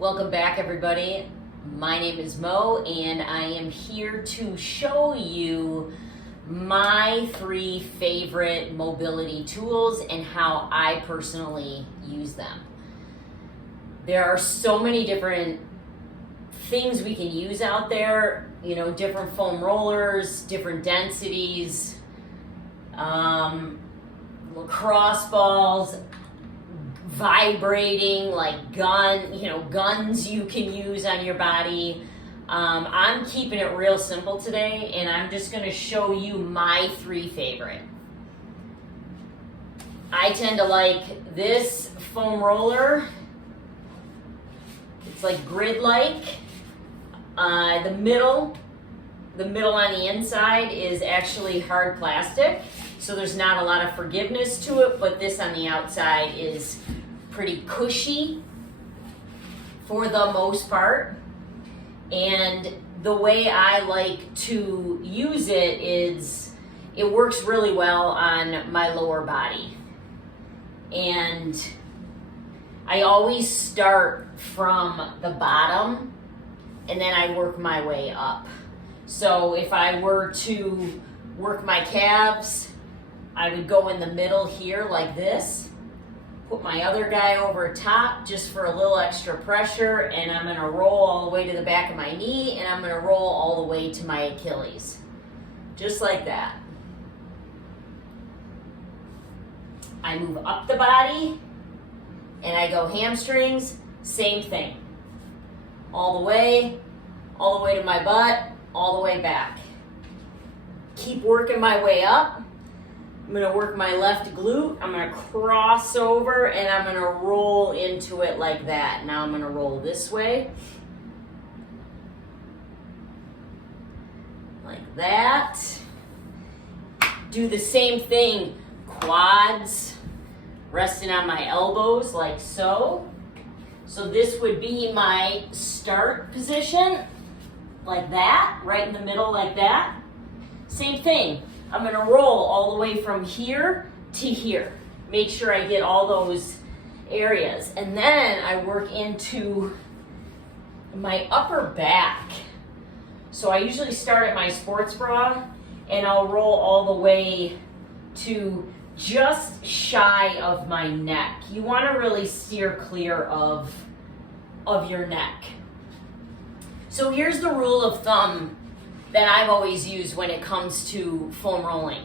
Welcome back, everybody. My name is Mo, and I am here to show you my 3 favorite mobility tools and how I personally use them. There are so many different things we can use out there, different foam rollers, different densities, lacrosse balls, vibrating like guns you can use on your body. I'm keeping it real simple today, and I'm just going to show you my 3 favorite. I tend to like this foam roller. It's like grid-like. The middle on the inside is actually hard plastic, so there's not a lot of forgiveness to it, but this on the outside is pretty cushy for the most part. And the way I like to use it is it works really well on my lower body. And I always start from the bottom and then I work my way up. So if I were to work my calves, I would go in the middle here like this, put my other guy over top just for a little extra pressure, and I'm gonna roll all the way to the back of my knee, and I'm gonna roll all the way to my Achilles. Just like that. I move up the body, and I go hamstrings, same thing. All the way to my butt, all the way back. Keep working my way up. I'm gonna work my left glute. I'm gonna cross over and I'm gonna roll into it like that. Now I'm gonna roll this way. Like that. Do the same thing, quads, resting on my elbows like so. So this would be my start position, like that, right in the middle like that. Same thing. I'm gonna roll all the way from here to here. Make sure I get all those areas. And then I work into my upper back. So I usually start at my sports bra and I'll roll all the way to just shy of my neck. You wanna really steer clear of your neck. So here's the rule of thumb that I've always used when it comes to foam rolling.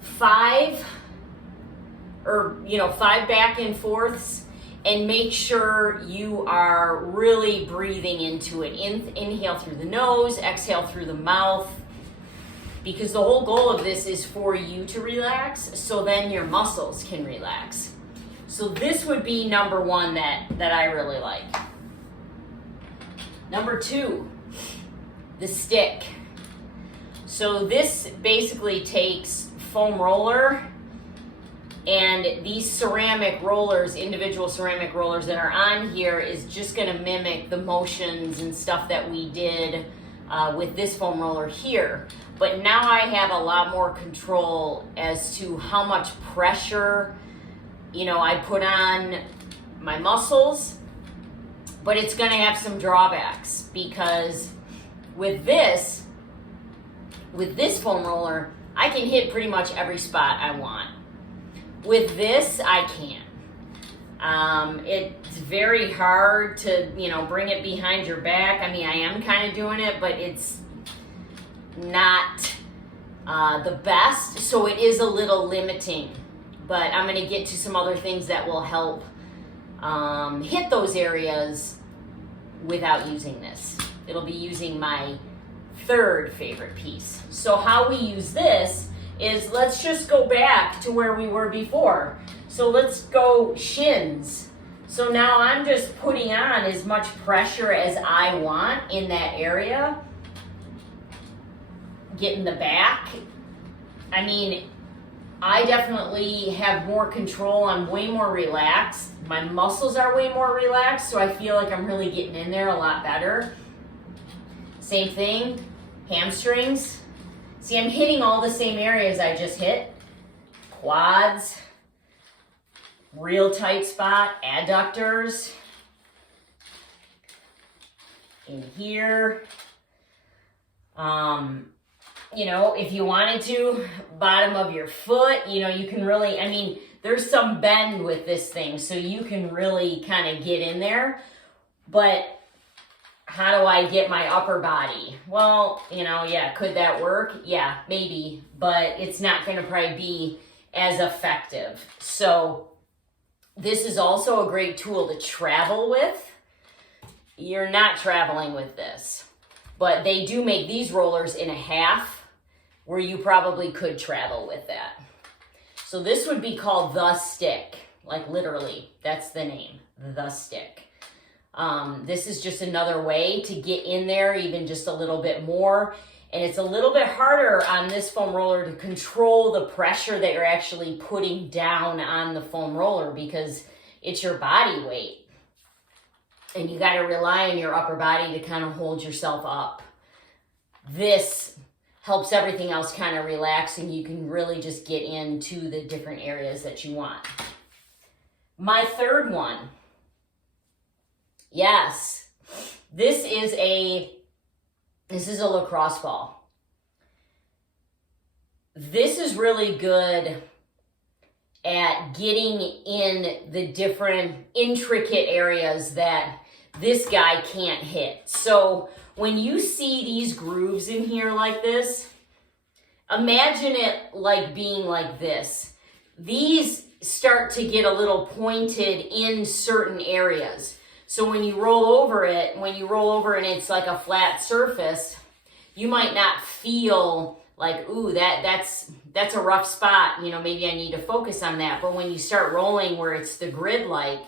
5 back and forths, and make sure you are really breathing into it. Inhale through the nose, exhale through the mouth, because the whole goal of this is for you to relax, so then your muscles can relax. So this would be number 1 that I really like. Number 2, the stick. So this basically takes foam roller and these ceramic rollers, individual ceramic rollers that are on here, is just gonna mimic the motions and stuff that we did with this foam roller here. But now I have a lot more control as to how much pressure, I put on my muscles, but it's gonna have some drawbacks because with this foam roller, I can hit pretty much every spot I want. With this, I can't. It's very hard to, bring it behind your back. I mean, I am kind of doing it, but it's not the best, so it is a little limiting. But I'm gonna get to some other things that will help hit those areas without using this. It'll be using my 3rd favorite piece. So how we use this is, let's just go back to where we were before. So let's go shins. So now I'm just putting on as much pressure as I want in that area. Get in the back. I mean, I definitely have more control. I'm way more relaxed. My muscles are way more relaxed, so I feel like I'm really getting in there a lot better. Same thing, hamstrings. See, I'm hitting all the same areas I just hit. Quads, real tight spot, adductors, in here. You know, if you wanted to, bottom of your foot, you know, you can really, I mean, there's some bend with this thing, so you can really kind of get in there. But how do I get my upper body? Well, you know, yeah, could that work? Yeah, maybe, but it's not going to probably be as effective. So this is also a great tool to travel with. You're not traveling with this, but they do make these rollers in a half where you probably could travel with that. So this would be called the stick, like literally, that's the name, the stick. This is just another way to get in there even just a little bit more. And it's a little bit harder on this foam roller to control the pressure that you're actually putting down on the foam roller because it's your body weight. And you got to rely on your upper body to kind of hold yourself up. This helps everything else kind of relax and you can really just get into the different areas that you want. My third one. Yes, this is a lacrosse ball. This is really good at getting in the different intricate areas that this guy can't hit. So when you see these grooves in here like this, imagine it like being like this. These start to get a little pointed in certain areas. So when you roll over and it's like a flat surface, you might not feel like, ooh, that's a rough spot. You know, maybe I need to focus on that. But when you start rolling where it's the grid-like,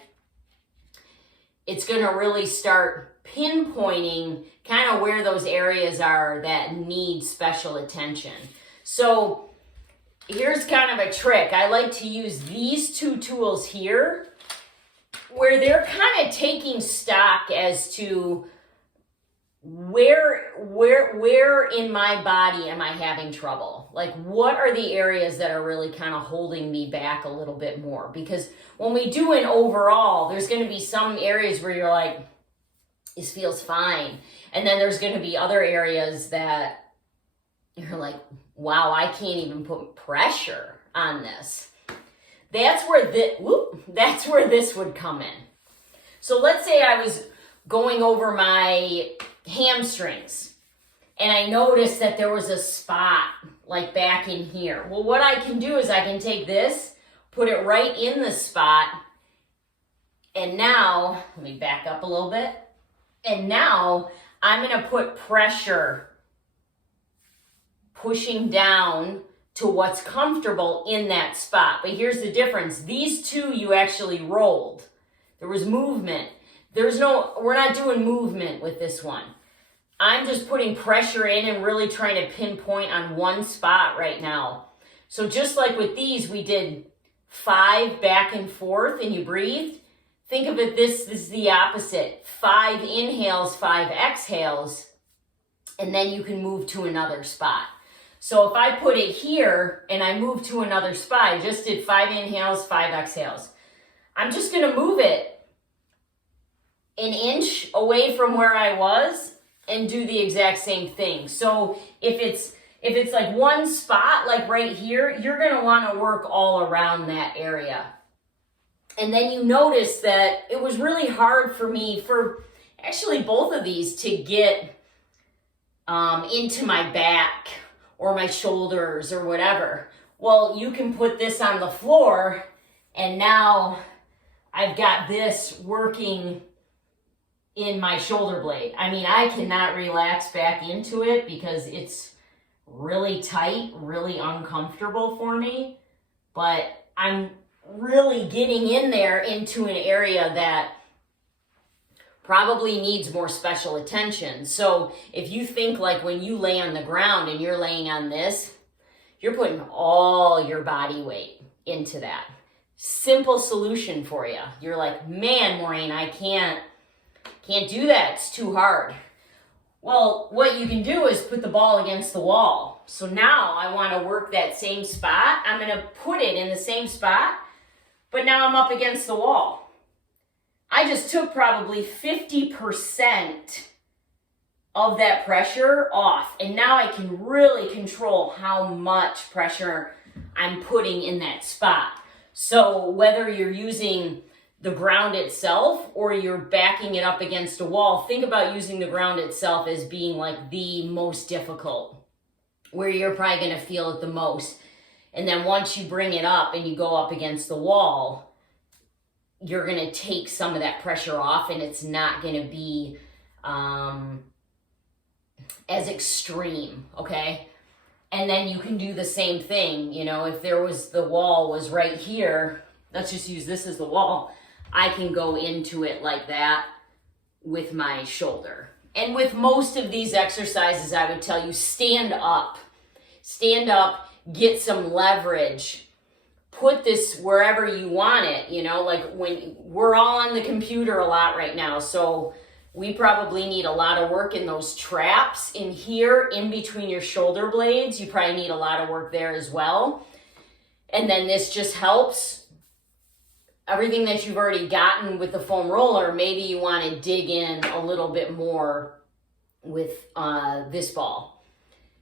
it's going to really start pinpointing kind of where those areas are that need special attention. So here's kind of a trick. I like to use these two tools here where they're kind of taking stock as to where in my body am I having trouble? Like, what are the areas that are really kind of holding me back a little bit more? Because when we do an overall, there's going to be some areas where you're like, this feels fine. And then there's going to be other areas that you're like, wow, I can't even put pressure on this. That's where this would come in. So let's say I was going over my hamstrings and I noticed that there was a spot like back in here. Well, what I can do is I can take this, put it right in the spot, and now, let me back up a little bit, and now I'm going to put pressure pushing down to what's comfortable in that spot. But here's the difference. These two you actually rolled. There was movement. We're not doing movement with this one. I'm just putting pressure in and really trying to pinpoint on one spot right now. So just like with these, we did 5 back and forth and you breathed. Think of it, this is the opposite. 5 inhales, 5 exhales, and then you can move to another spot. So if I put it here and I move to another spot, I just did 5 inhales, 5 exhales. I'm just going to move it an inch away from where I was and do the exact same thing. So if it's like one spot, like right here, you're going to want to work all around that area. And then you notice that it was really hard for me, for actually both of these, to get into my back or my shoulders or whatever. Well, you can put this on the floor and now I've got this working in my shoulder blade. I mean, I cannot relax back into it because it's really tight, really uncomfortable for me, but I'm really getting in there into an area that probably needs more special attention. So if you think like when you lay on the ground and you're laying on this, you're putting all your body weight into that. Simple solution for you. You're like, man, Maureen, I can't do that. It's too hard. Well, what you can do is put the ball against the wall. So now I want to work that same spot. I'm going to put it in the same spot, but now I'm up against the wall. I just took probably 50% of that pressure off. And now I can really control how much pressure I'm putting in that spot. So whether you're using the ground itself or you're backing it up against a wall, think about using the ground itself as being like the most difficult, where you're probably going to feel it the most. And then once you bring it up and you go up against the wall, you're going to take some of that pressure off, and it's not going to be as extreme, okay? And then you can do the same thing. You know, if there was, the wall was right here, let's just use this as the wall, I can go into it like that with my shoulder. And with most of these exercises, I would tell you, stand up. Stand up, get some leverage. Put this wherever you want it, you know, like when we're all on the computer a lot right now, so we probably need a lot of work in those traps in here, in between your shoulder blades. You probably need a lot of work there as well. And then this just helps everything that you've already gotten with the foam roller. Maybe you want to dig in a little bit more with this ball.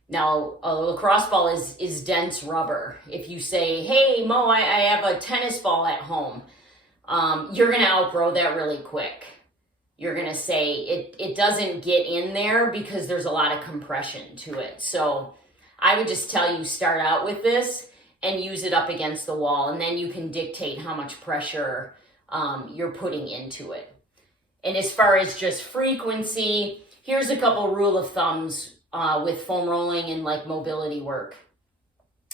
Now, a lacrosse ball is dense rubber. If you say, hey, Mo, I have a tennis ball at home, you're going to outgrow that really quick. You're going to say it doesn't get in there because there's a lot of compression to it. So I would just tell you, start out with this and use it up against the wall, and then you can dictate how much pressure you're putting into it. And as far as just frequency, here's a couple rule of thumbs with foam rolling and like mobility work.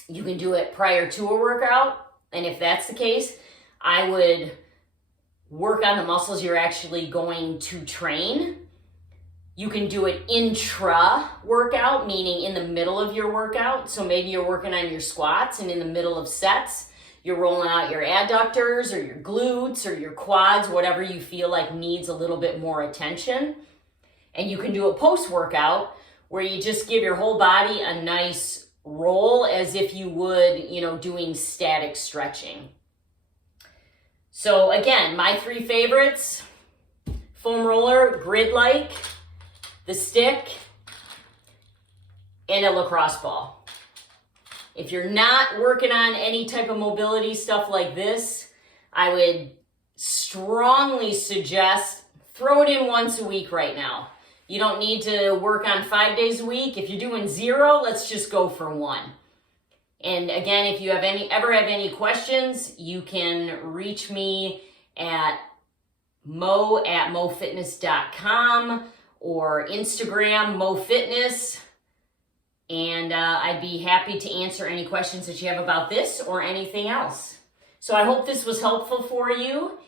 You can do it prior to a workout, and if that's the case, I would work on the muscles you're actually going to train. You can do it intra-workout, meaning in the middle of your workout. So maybe you're working on your squats, and in the middle of sets, you're rolling out your adductors or your glutes or your quads, whatever you feel like needs a little bit more attention. And you can do a post-workout where you just give your whole body a nice roll as if you would, you know, doing static stretching. So again, my three favorites: foam roller, grid-like, the stick, and a lacrosse ball. If you're not working on any type of mobility stuff like this, I would strongly suggest throw it in once a week right now. You don't need to work on 5 days a week. If you're doing 0, let's just go for 1. And again, if you ever have any questions, you can reach me at mo@mofitness.com or Instagram mofitness. And I'd be happy to answer any questions that you have about this or anything else. So I hope this was helpful for you.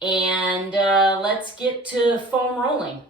And let's get to foam rolling.